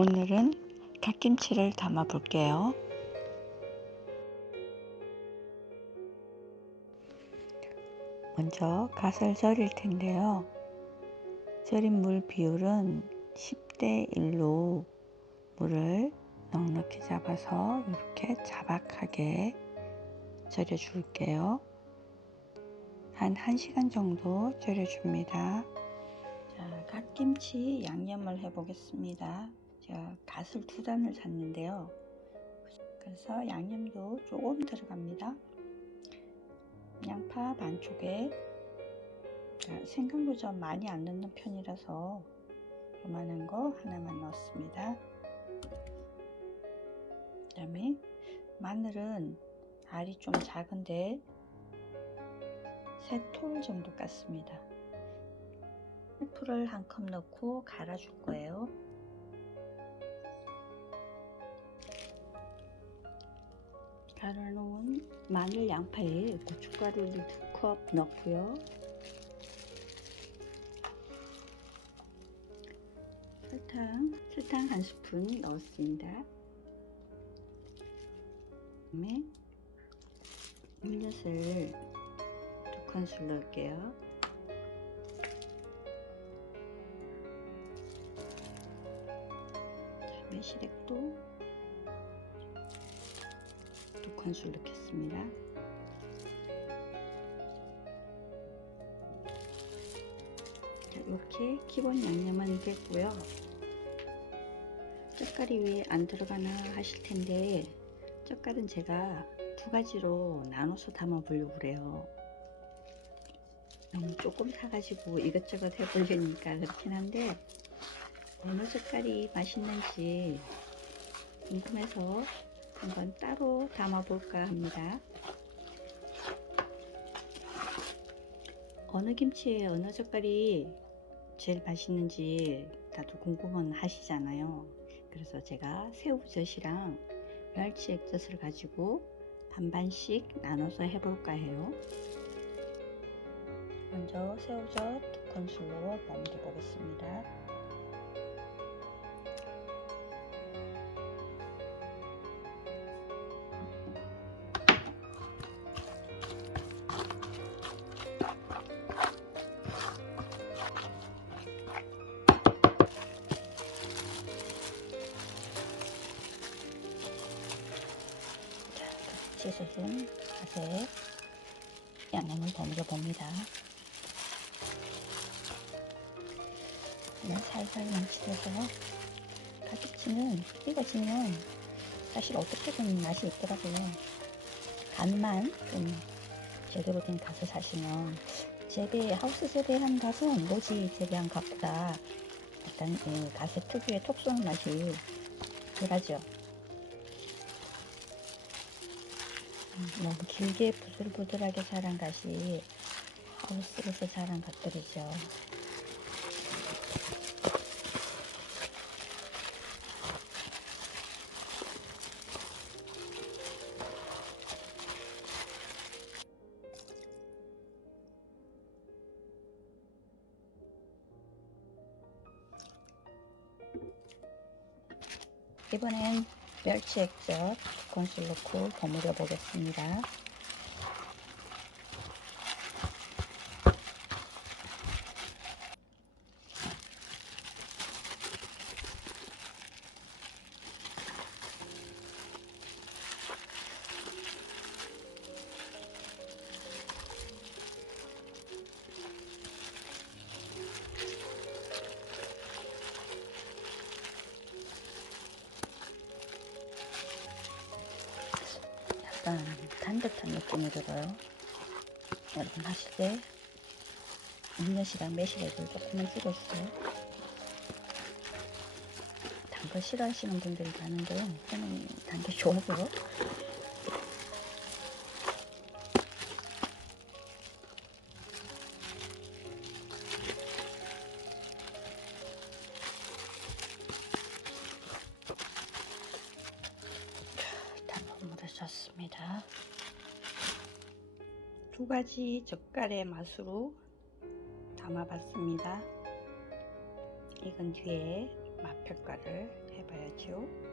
오늘은 갓김치를 담아 볼게요. 먼저 갓을 절일 텐데요. 절인 물 비율은 10대 1로 물을 넉넉히 잡아서 이렇게 자박하게 절여 줄게요. 한 1시간 정도 절여 줍니다. 자, 갓김치 양념을 해 보겠습니다. 제가 갓을 두 단을 샀는데요. 그래서 양념도 조금 들어갑니다. 양파 반쪽에 생강도 좀 많이 안 넣는 편이라서 요만한 거 하나만 넣습니다. 그 다음에 마늘은 알이 좀 작은데 세 톨 정도 깠습니다. 풀을 한 컵 넣고 갈아줄 거예요. 갈아놓은 마늘 양파에 고춧가루를 두컵 넣고요. 설탕, 설탕 한 스푼 넣었습니다. 그다음에 물엿을 두 큰술 넣을게요. 다음에 시래도 두 큰술 넣겠습니다. 자, 이렇게 기본 양념은 됐고요. 젓갈이 왜 안 들어가나 하실 텐데 젓갈은 제가 두 가지로 나눠서 담아 보려고 그래요. 너무 조금 사가지고 이것저것 해보려니까 그렇긴 한데 어느 젓갈이 맛있는지 궁금해서 한번 따로 담아 볼까 합니다. 어느 김치에 어느 젓갈이 제일 맛있는지 다들 궁금은 하시잖아요. 그래서 제가 새우젓이랑 멸치 액젓을 가지고 반반씩 나눠서 해볼까 해요. 먼저 새우젓 두 큰술로 버무려 보겠습니다. 채소는 갓에 양념을 버무려 봅니다. 그냥 살살 넘치려서 가지치는 익어지면 사실 어떻게든 맛이 있더라고요. 간만 좀 제대로 된 갓을 사시면 재배 하우스 재배한 갓은 노지 재배한 갓보다 약간 그 갓의 특유의 톡 쏘는 맛이 덜하죠. 너무 길게 부들부들하게 자란 갓이 하우스에서 자란 갓들이죠. 이번엔 멸치 액젓 두 큰술 넣고 버무려 보겠습니다. 듯한 느낌이 들어요. 여러분 하실 때 음료시랑 매실액을 조금만 줄여주세요. 단 거 싫어하시는 분들이 많은데 저는 단 게 좋아서 단물을 줬습니다. 두 가지 젓갈의 맛으로 담아봤습니다. 이건 뒤에 맛평가를 해봐야 좋죠.